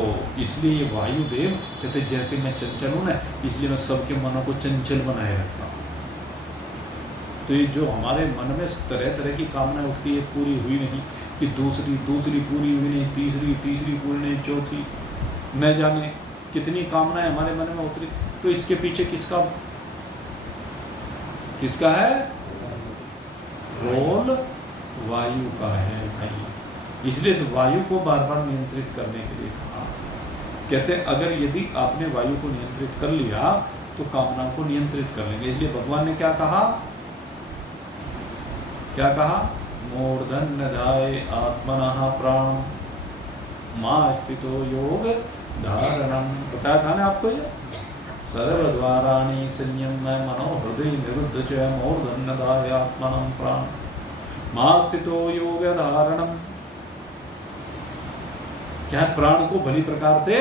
इसलिए ये वायुदेव कहते जैसे मैं चंचल हूं ना, इसलिए मैं सबके मनों को चंचल बनाए रखता हूं। तो ये जो हमारे मन में तरह तरह की कामना उठती है, पूरी हुई नहीं कि दूसरी पूरी हुई नहीं, तीसरी पूरी नहीं, चौथी, न जाने कितनी कामनाएं हमारे मन में उतरी। तो इसके पीछे किसका है? रोल वायु का है भाई। इसलिए इस वायु को बार बार नियंत्रित करने के लिए कहा। कहते हैं अगर यदि आपने वायु को नियंत्रित कर लिया तो कामनाओं को नियंत्रित कर लेंगे। इसलिए भगवान ने क्या कहा? मूर्धन्य धाय आत्मनः प्राण मां स्थितो योग धारणम। बताया था ना आपको ये? सर्वद्वाराणि संयम्य मनो हृदय निरुद्ध च मूर्धन्य धाय आत्मनः प्राण मां स्थितो योग धारणम। क्या प्राण को भली प्रकार से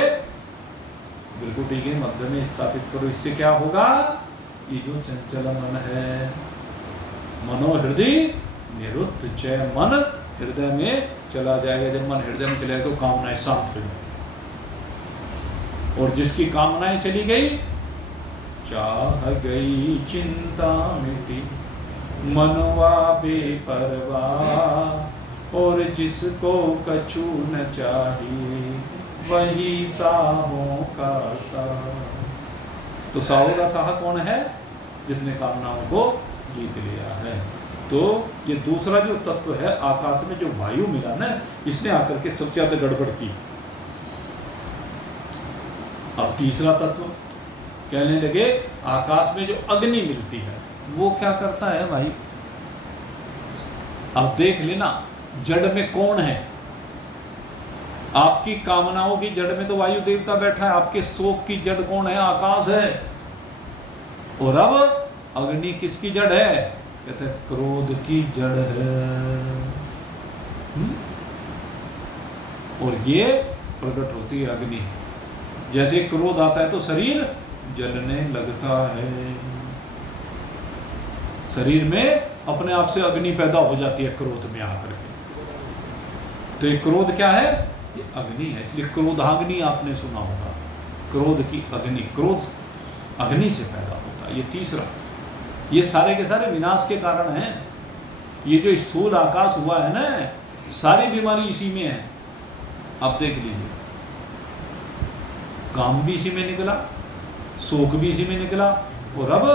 बिल्कुटी के मध्य में स्थापित करो। इससे क्या होगा? ये जो चंचल मन है, मनो हृदय निरुद्ध च, मन हृदय में चला जाएगा। जब मन हृदय में चले तो कामनाएं शांत हो जाएगी। और जिसकी कामनाएं चली गई, चाह गई चिंता मिटी, मनवा बेपरवाह। और जिसको कछु न चाहिए वही साहों का साह। तो साहों का साह कौन है? जिसने कामनाओं को जीत लिया है। तो ये दूसरा जो तत्व है आकाश में जो वायु मिला ना, इसने आकर के सबसे ज्यादा गड़बड़ की। अब तीसरा तत्व कहने लगे आकाश में जो अग्नि मिलती है वो क्या करता है भाई? अब देख लेना जड़ में कौन है? आपकी कामनाओं की जड़ में तो वायु देवता बैठा है। आपके शोक की जड़ कौन है? आकाश है। और अब अग्नि किसकी जड़ है? कहते हैं क्रोध की जड़ है। और ये प्रकट होती है अग्नि। जैसे क्रोध आता है तो शरीर जलने लगता है। शरीर में अपने आप से अग्नि पैदा हो जाती है क्रोध में आकर के। तो ये क्रोध क्या है? ये अग्नि है। इसलिए क्रोधाग्नि आपने सुना होगा। क्रोध की अग्नि, क्रोध अग्नि से पैदा होता है। ये तीसरा। ये सारे के सारे विनाश के कारण हैं। ये जो स्थूल आकाश हुआ है ना, सारी बीमारी इसी में है। आप देख लीजिए, काम भी इसी में निकला, शोक भी इसी में निकला, और अब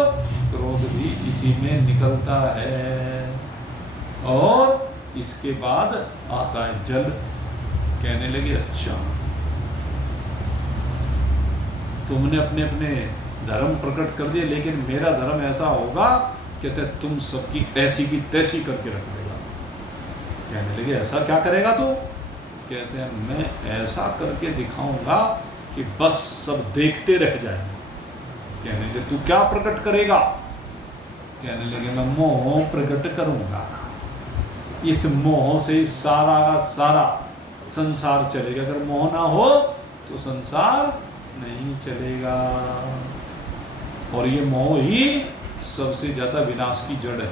क्रोध भी इसी में निकलता है। और इसके बाद आता है जल। कहने लगे अच्छा तुमने अपने अपने धर्म प्रकट कर दिए, लेकिन मेरा धर्म ऐसा होगा कहते तुम सबकी ऐसी की तैसी करके रख देगा। कहने लगे ऐसा क्या करेगा तू? कहते हैं मैं ऐसा करके दिखाऊंगा कि बस सब देखते रह जाएंगे। कहने लगे तू क्या प्रकट करेगा? कहने लगे मैं मोह प्रकट करूंगा। इस मोह से सारा का सारा संसार चलेगा। अगर मोह ना हो तो संसार नहीं चलेगा। और ये मोह ही सबसे ज्यादा विनाश की जड़ है।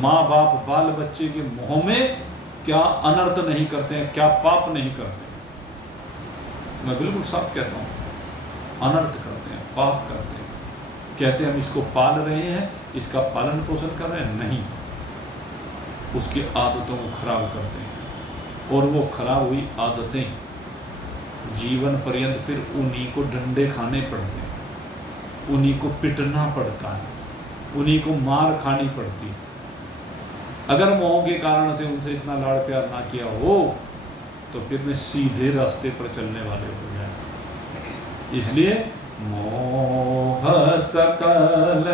माँ बाप बाल बच्चे के मोह में क्या अनर्थ नहीं करते हैं, क्या पाप नहीं करते। मैं बिल्कुल साफ कहता हूँ, अनर्थ करते हैं, पाप करते हैं। कहते हैं हम इसको पाल रहे हैं, इसका पालन पोषण कर रहे हैं, नहीं, उसकी आदतों को खराब करते हैं। और वो खराब हुई आदतें जीवन पर्यंत फिर उन्हीं को डंडे खाने पड़ते हैं, उन्हीं को पिटना पड़ता है, उन्हीं को मार खानी पड़ती है। अगर मोह के कारण से उनसे इतना लाड़ प्यार ना किया हो तो फिर मैं सीधे रास्ते पर चलने वाले हो जाए। इसलिए मोह सकल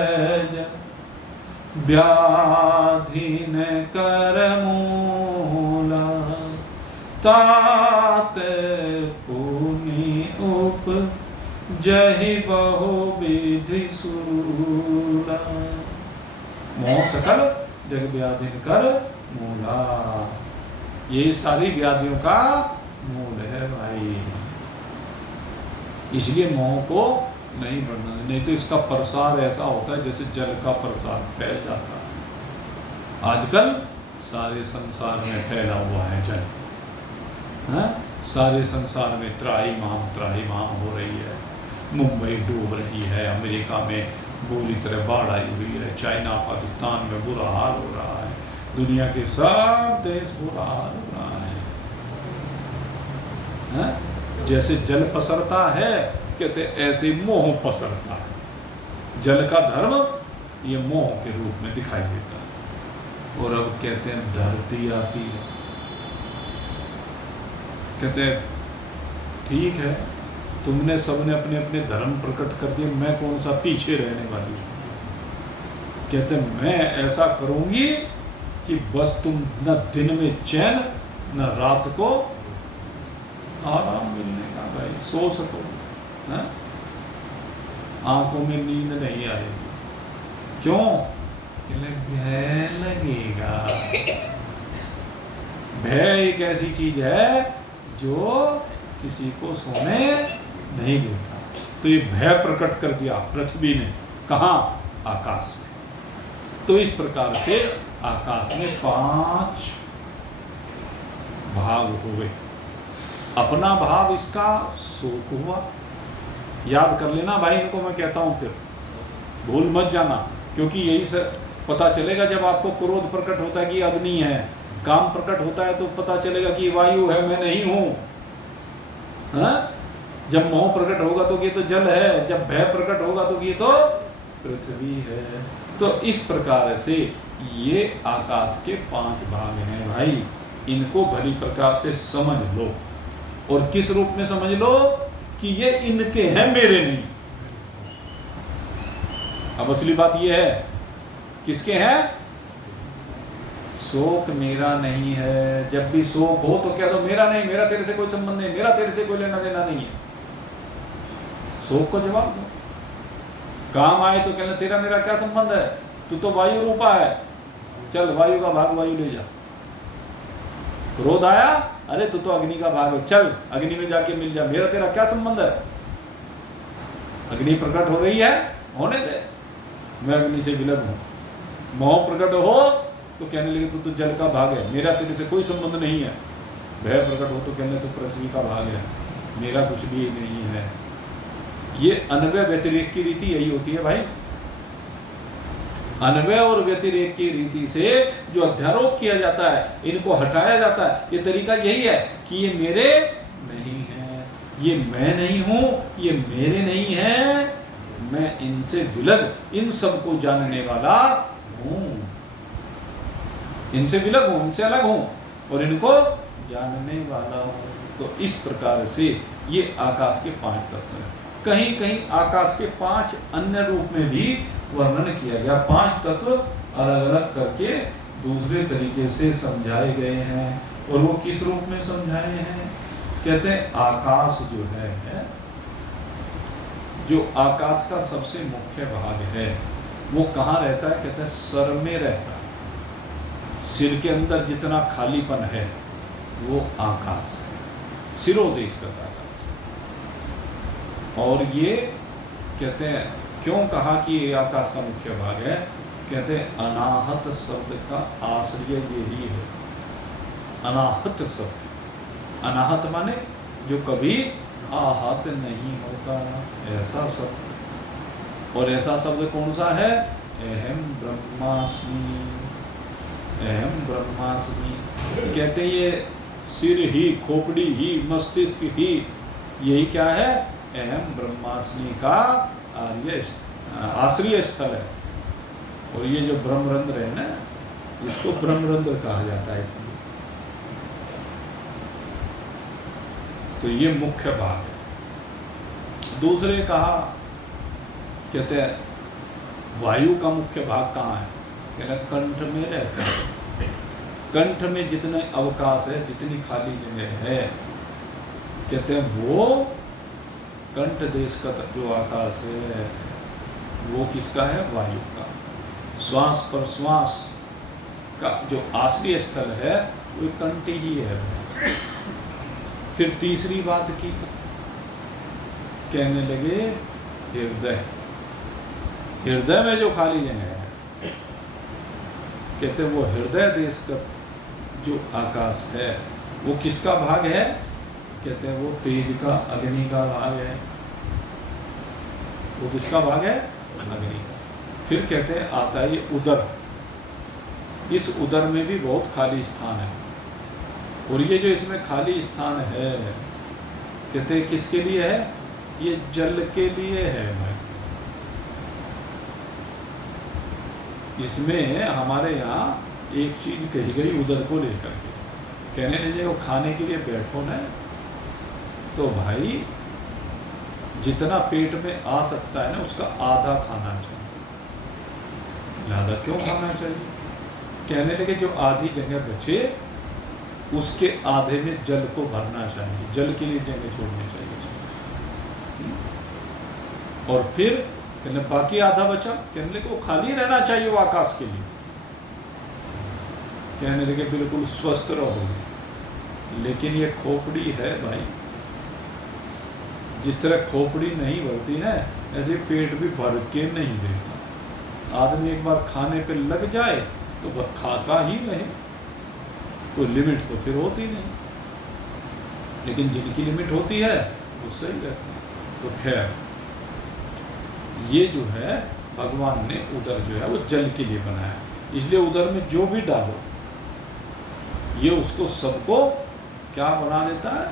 व्याधि न कर मूला, तात पुनि उप जहि बहु विधि सूला। मोह सकल जग व्याधि न कर मूला, ये सारी व्याधियों का मूल है भाई। इसलिए मोह को नहीं बढ़ना, नहीं तो इसका प्रसार ऐसा होता है जैसे जल का प्रसार फैल जाता है। आजकल सारे संसार में फैला हुआ है जल, हाँ? सारे संसार में त्राहिमाम हो रही है। मुंबई डूब रही है, अमेरिका में बुरी तरह बाढ़ आई हुई है, चाइना पाकिस्तान में बुरा हाल हो रहा है, दुनिया के सब देश बुरा हाल हो रहा है, हाँ? जैसे जल पसरता है कहते ऐसे मोह पसरता है। जल का धर्म ये मोह के रूप में दिखाई देता है। और अब कहते हैं धरती आती है, कहते हैं ठीक है तुमने सबने अपने अपने धर्म प्रकट कर दिए, मैं कौन सा पीछे रहने वाली हूँ। कहते मैं ऐसा करूंगी कि बस तुम न दिन में चैन न रात को आराम मिलने का भाई, सो सको, आंखों में नींद नहीं आएगी। क्यों? भय लगेगा। भय एक ऐसी चीज है जो किसी को सोने नहीं देता। तो ये भय प्रकट कर दिया पृथ्वी ने, कहाँ? आकाश में। तो इस प्रकार से आकाश में 5 भाग हुए। अपना भाव इसका शोक हुआ, याद कर लेना भाई, इनको मैं कहता हूं फिर भूल मत जाना, क्योंकि यही से पता चलेगा जब आपको क्रोध प्रकट होता है कि अग्नि है, काम प्रकट होता है तो पता चलेगा कि वायु है, मैं नहीं हूं, हाँ? जब मोह प्रकट होगा तो ये तो जल है, जब भय प्रकट होगा तो ये तो पृथ्वी है। तो इस प्रकार से ये आकाश के 5 भाग हैं भाई, इनको भली प्रकार से समझ लो। और किस रूप में समझ लो? कि ये इनके हैं, मेरे नहीं। अब असली बात ये है, किसके हैं? शोक मेरा नहीं है। जब भी शोक हो तो कह दो मेरा नहीं, मेरा तेरे से कोई संबंध नहीं, मेरा तेरे से कोई लेना देना नहीं है। शोक को जवाब दो। काम आए तो कहना तेरा मेरा क्या संबंध है, तू तो वायु रूपा है, चल वायु का भाग वायु ले जा। क्रोध आया, अरे तू तो अग्नि का भाग है, चल अग्नि में जाके मिल जा, मेरा तेरा क्या संबंध है। अग्नि प्रकट हो रही है, होने दे, मैं अग्नि से विलग हूं। मोह प्रकट हो तो कहने लगे तू तो जल का भाग है, मेरा तेरे से कोई संबंध नहीं है। भय प्रकट हो तो कहने तो पृथ्वी का भाग है, मेरा कुछ भी नहीं है। ये अन्वय व्यतिरेक की रीति यही होती है भाई। अन्वय और व्यतिरेक की रीति से जो अध्यारोप किया जाता है, इनको हटाया जाता है, ये तरीका यही है कि ये मेरे नहीं है, ये मैं नहीं हूं, ये मेरे नहीं है, मैं इनसे विलग, इन सबको जानने वाला हूं, इनसे विलग हूं, इनसे अलग हूं और इनको जानने वाला हूं। तो इस प्रकार से ये आकाश के 5 तत्व हैं। कहीं कहीं आकाश के 5 अन्य रूप में भी वर्णन किया गया। 5 तत्व अलग अलग करके दूसरे तरीके से समझाए गए हैं। और वो किस रूप में समझाए हैं? कहते हैं आकाश जो है, जो आकाश का सबसे मुख्य भाग है वो कहाँ रहता है? कहते हैं सर में रहता है। सिर के अंदर जितना खालीपन है वो आकाश है, सिरोदेशगत आकाश। और ये कहते हैं क्यों कहा कि ये आकाश का मुख्य भाग है? कहते हैं अनाहत शब्द का आश्रय यही है। अनाहत शब्द, अनाहत माने जो कभी आहत नहीं होता, ऐसा शब्द। और ऐसा शब्द कौन सा है? अहम ब्रह्मास्मि, अहम ब्रह्मास्मि। कहते ये सिर ही, खोपड़ी ही, मस्तिष्क ही, यही क्या है? अहम ब्रह्मास्मि का आश्रय स्थल है। और ये जो ब्रह्मरंध्र है ना, इसको ब्रह्मरंध्र कहा जाता है इसलिए। तो ये मुख्य भाग है। दूसरे कहा, कहते हैं वायु का मुख्य भाग कहाँ है? कहना कंठ में रहता है। कंठ में जितने अवकाश है, जितनी खाली जगह है, कहते हैं वो कंठ देश का जो आकाश है वो किसका है? वायु का। श्वास प्रश्वास का जो आश्रय स्थल है वो कंठ ही है। फिर तीसरी बात की, कहने लगे हृदय। हृदय में जो खाली जगह है, कहते वो हृदय देशगत जो आकाश है वो किसका भाग है? कहते हैं वो तेज का, अग्नि का भाग है। वो किसका भाग है? अग्नि का। फिर कहते हैं आता है ये उदर। इस उदर में भी बहुत खाली स्थान है, और ये जो इसमें खाली स्थान है, कहते हैं किसके लिए है? ये जल के लिए है भाई। इसमें हमारे यहाँ एक चीज कही गई उदर को लेकर के, कहने लगे वो खाने के लिए बैठो ना, तो भाई जितना पेट में आ सकता है ना उसका आधा खाना चाहिए। ज़्यादा क्यों खाना चाहिए? कहने लगे जो आधी जगह बचे उसके आधे में जल को भरना चाहिए, जल के लिए जगह छोड़नी चाहिए। और फिर कहने बाकी आधा बचा, कहने लगे वो खाली रहना चाहिए वो आकाश के लिए। कहने लगे बिल्कुल स्वस्थ रहोगे, लेकिन ये खोपड़ी है भाई, जिस तरह खोपड़ी नहीं भरती ना ऐसे पेट भी भर के नहीं देता। आदमी एक बार खाने पे लग जाए तो बस खाता ही रहे, कोई लिमिट तो फिर होती नहीं, लेकिन जिनकी लिमिट होती है वो सही रहते हैं। तो खैर ये जो है भगवान ने उदर जो है वो जल के लिए बनाया, इसलिए उदर में जो भी डालो ये उसको सबको क्या बना देता है?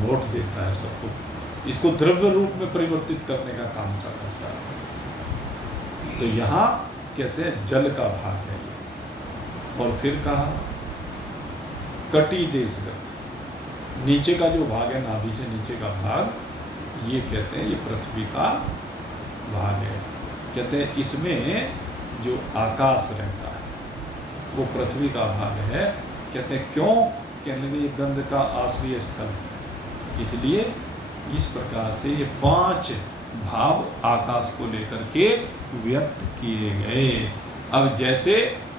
लौट देता है सबको, इसको द्रव्य रूप में परिवर्तित करने का काम करता है। तो यहाँ कहते हैं जल का भाग है ये। और फिर कहा कटी देशगत, नीचे का जो भाग है नाभि से नीचे का भाग, ये कहते हैं ये पृथ्वी का भाग है। कहते हैं इसमें जो आकाश रहता है वो पृथ्वी का भाग है। कहते हैं क्यों? कहने लगे ये गंध का आश्रय स्थल है, इसलिए इस प्रकार से ये 5 भाव आकाश को लेकर के व्यक्त किए गए। अब जैसे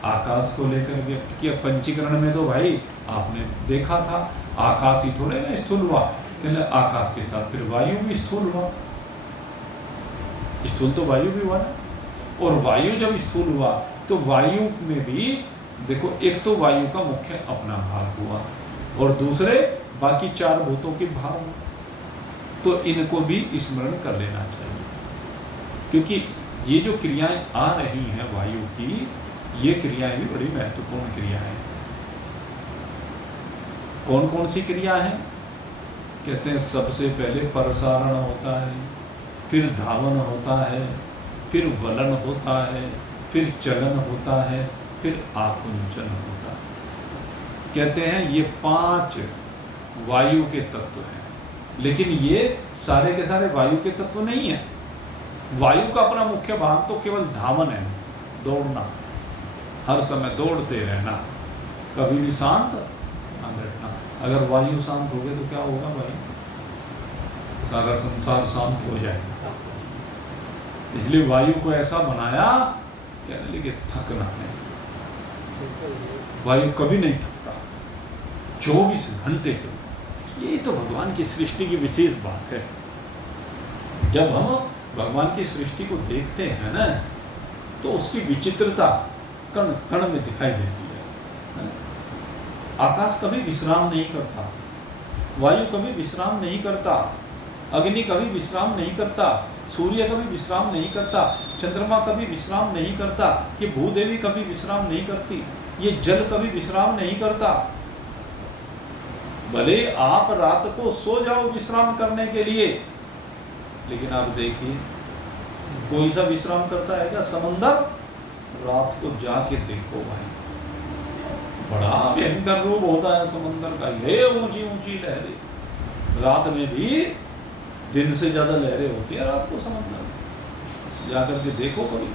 आकाश को लेकर व्यक्त किया पंचीकरण में, तो भाई आपने देखा था आकाश ही थोड़े ना स्थूल हुआ, कहने आकाश के साथ फिर वायु भी स्थूल हुआ। स्थूल तो वायु भी हुआ ना, और वायु जब स्थूल हुआ तो वायु में भी देखो एक तो वायु का मुख्य अपना भाग हुआ और दूसरे बाकी 4 भूतों के भाग हुए। तो इनको भी स्मरण कर लेना चाहिए, क्योंकि ये जो क्रियाएं आ रही हैं वायु की, ये क्रियाएं भी बड़ी महत्वपूर्ण क्रियाएं हैं। कौन कौन सी क्रिया है? कहते हैं सबसे पहले प्रसारण होता है, फिर धावन होता है, फिर वलन होता है, फिर चलन होता है, फिर आकुंचन होता है। कहते हैं ये 5 वायु के तत्व हैं, लेकिन ये सारे के सारे वायु के तत्व नहीं है। वायु का अपना मुख्य भाग तो केवल धावन है, दौड़ना, हर समय दौड़ते रहना, कभी भी शांत न बैठना। अगर वायु शांत हो गए तो क्या होगा भाई? सारा संसार शांत हो जाएगा। इसलिए वायु को ऐसा बनाया, कहने लगे थकना नहीं। वायु कभी नहीं थकता, 24 घंटे चलता। ये तो भगवान की सृष्टि की विशेष बात है। जब हम भगवान की सृष्टि को देखते हैं ना, तो उसकी विचित्रता कण कण में दिखाई देती है। आकाश कभी विश्राम नहीं करता, वायु कभी विश्राम नहीं करता, अग्नि कभी विश्राम नहीं करता, सूर्य कभी विश्राम नहीं करता, चंद्रमा कभी विश्राम नहीं करता, ये भूदेवी कभी विश्राम नहीं करती, ये जल कभी विश्राम नहीं करता। भले आप रात को सो जाओ विश्राम करने के लिए, लेकिन आप देखिए कोई सा विश्राम करता है क्या? समंदर रात को जाके देखो भाई, बड़ा भयंकर रूप होता है समंदर का, ये ऊंची ऊंची लहरें, रात में भी दिन से ज्यादा लहरें होती है रात को समंदर में, जाकर के देखो कभी।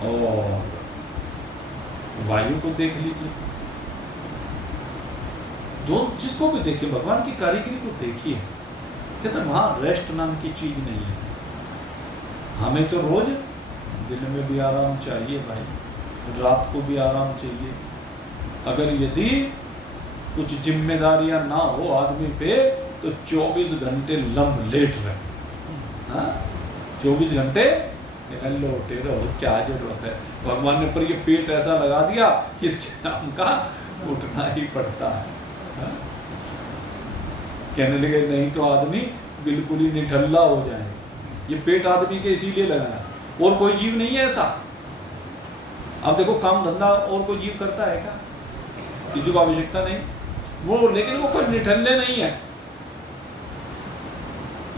और वायु को देख लीजिए, जो जिसको भी देखिए भगवान की कारीगरी को देखिए, कहते वहां रेस्ट नाम की चीज नहीं है। हमें तो रोज दिन में भी आराम चाहिए भाई, रात को भी आराम चाहिए। अगर यदि कुछ जिम्मेदारियां ना हो आदमी पे तो 24 घंटे लंब लेट रहे, 24 घंटे लोटे रहो, क्या जरूरत है। भगवान ने पर ये पेट ऐसा लगा दिया कि इसके नाम का उठना ही पड़ता है। कहने लगे नहीं तो आदमी बिल्कुल ही निठल्ला हो जाए। ये पेट आदमी के इसीलिए लगाया, और कोई जीव नहीं है ऐसा। अब देखो काम धंधा और कोई जीव करता है क्या? किसी को आवश्यकता नहीं वो, लेकिन वो कोई निठल्ले नहीं है।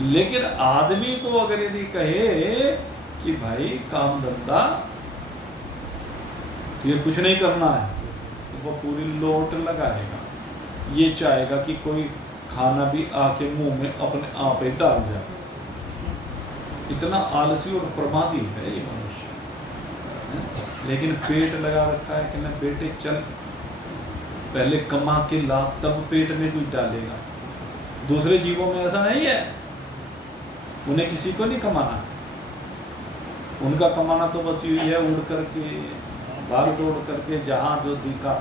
लेकिन आदमी को अगर यदि कहे कि भाई काम धंधा तुझे कुछ नहीं करना है, तो वो पूरी लोट लगाएगा। ये चाहेगा कि कोई खाना भी आके मुंह में अपने आप ही डाल जाए। इतना आलसी और प्रमादी है ये मनुष्य। लेकिन पेट लगा रखा है कि ना बेटे चल पहले कमा के ला तब पेट में कुछ डालेगा। दूसरे जीवों में ऐसा नहीं है, उन्हें किसी को नहीं कमाना। उनका कमाना तो बस यही है, उड़ करके बाल तोड़ करके जहां जो दिखा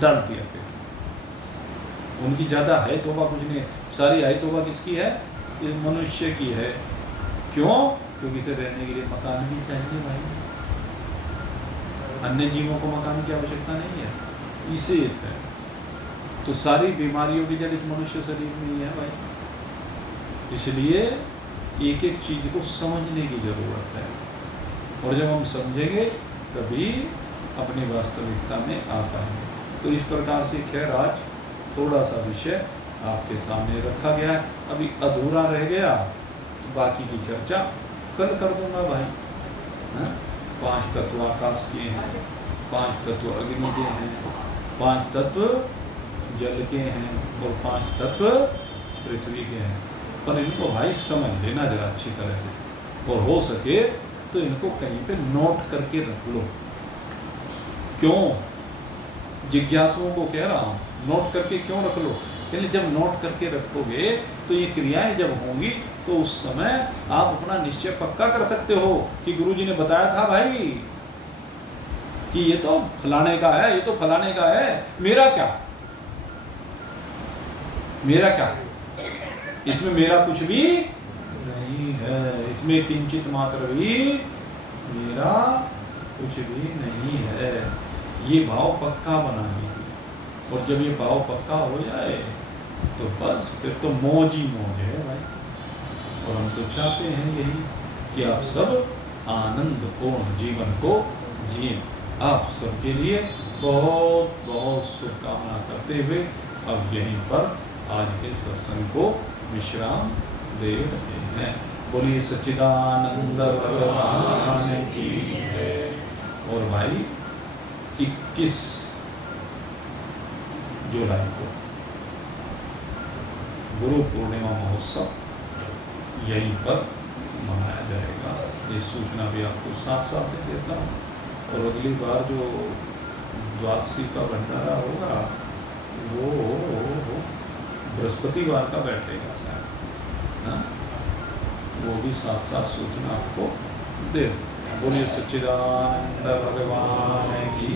डाल दिया पेट। उनकी ज्यादा है तोबा कुछ नहीं है। सारी है तोबा किसकी है? इस मनुष्य की है। क्यों? क्योंकि इसे रहने के लिए मकान भी चाहिए भाई। अन्य जीवों को मकान की आवश्यकता नहीं है, इसे है। तो सारी बीमारियों की जड़ इस मनुष्य शरीर में ही है भाई। इसलिए एक एक चीज को समझने की जरूरत है, और जब हम समझेंगे तभी अपनी वास्तविकता में आ पाएंगे। तो इस प्रकार से खैर आज थोड़ा सा विषय आपके सामने रखा गया है। अभी अधूरा रह गया, तो बाकी की चर्चा कल कर दूंगा भाई। 5 तत्व आकाश के हैं, 5 तत्व अग्नि के हैं, 5 तत्व जल के हैं, और 5 तत्व पृथ्वी के हैं। पर इनको भाई समझ लेना जरा अच्छी तरह से, और हो सके तो इनको कहीं पे नोट करके रख लो। क्यों? जिज्ञासुओं को कह रहा हूं, नोट करके क्यों रख लो? यानी जब नोट करके रखोगे तो ये क्रियाएं जब होंगी तो उस समय आप अपना निश्चय पक्का कर सकते हो कि गुरुजी ने बताया था भाई कि ये तो फलाने का है, ये तो फलाने का है, मेरा क्या? मेरा क्या? इसमें मेरा कुछ भी नहीं है, इसमें किंचित मात्र भी मेरा कुछ भी नहीं है। ये भाव पक्का बनाइए, और जब ये भाव पक्का हो जाए तो बस फिर तो मौज ही मौज है भाई। और हम तो चाहते हैं यही कि आप सब आनंदपूर्ण जीवन को जिए। आप सबके लिए बहुत बहुत शुभकामना करते हुए अब यहीं पर आज के सत्संग को विश्राम दे रहे हैं। बोलिए सच्चिदानंद भगवान की जय। और भाई 21 जुलाई को गुरु पूर्णिमा महोत्सव यहीं पर मनाया जाएगा। ये सूचना भी आपको साथ साथ दे देता हूँ। और अगली बार जो द्वादशी का भंडारा होगा वो बृहस्पतिवार का बैठेगा शायद, वो भी साथ साथ सूचना आपको दे। बोलिए सच्चिदानंद भगवान की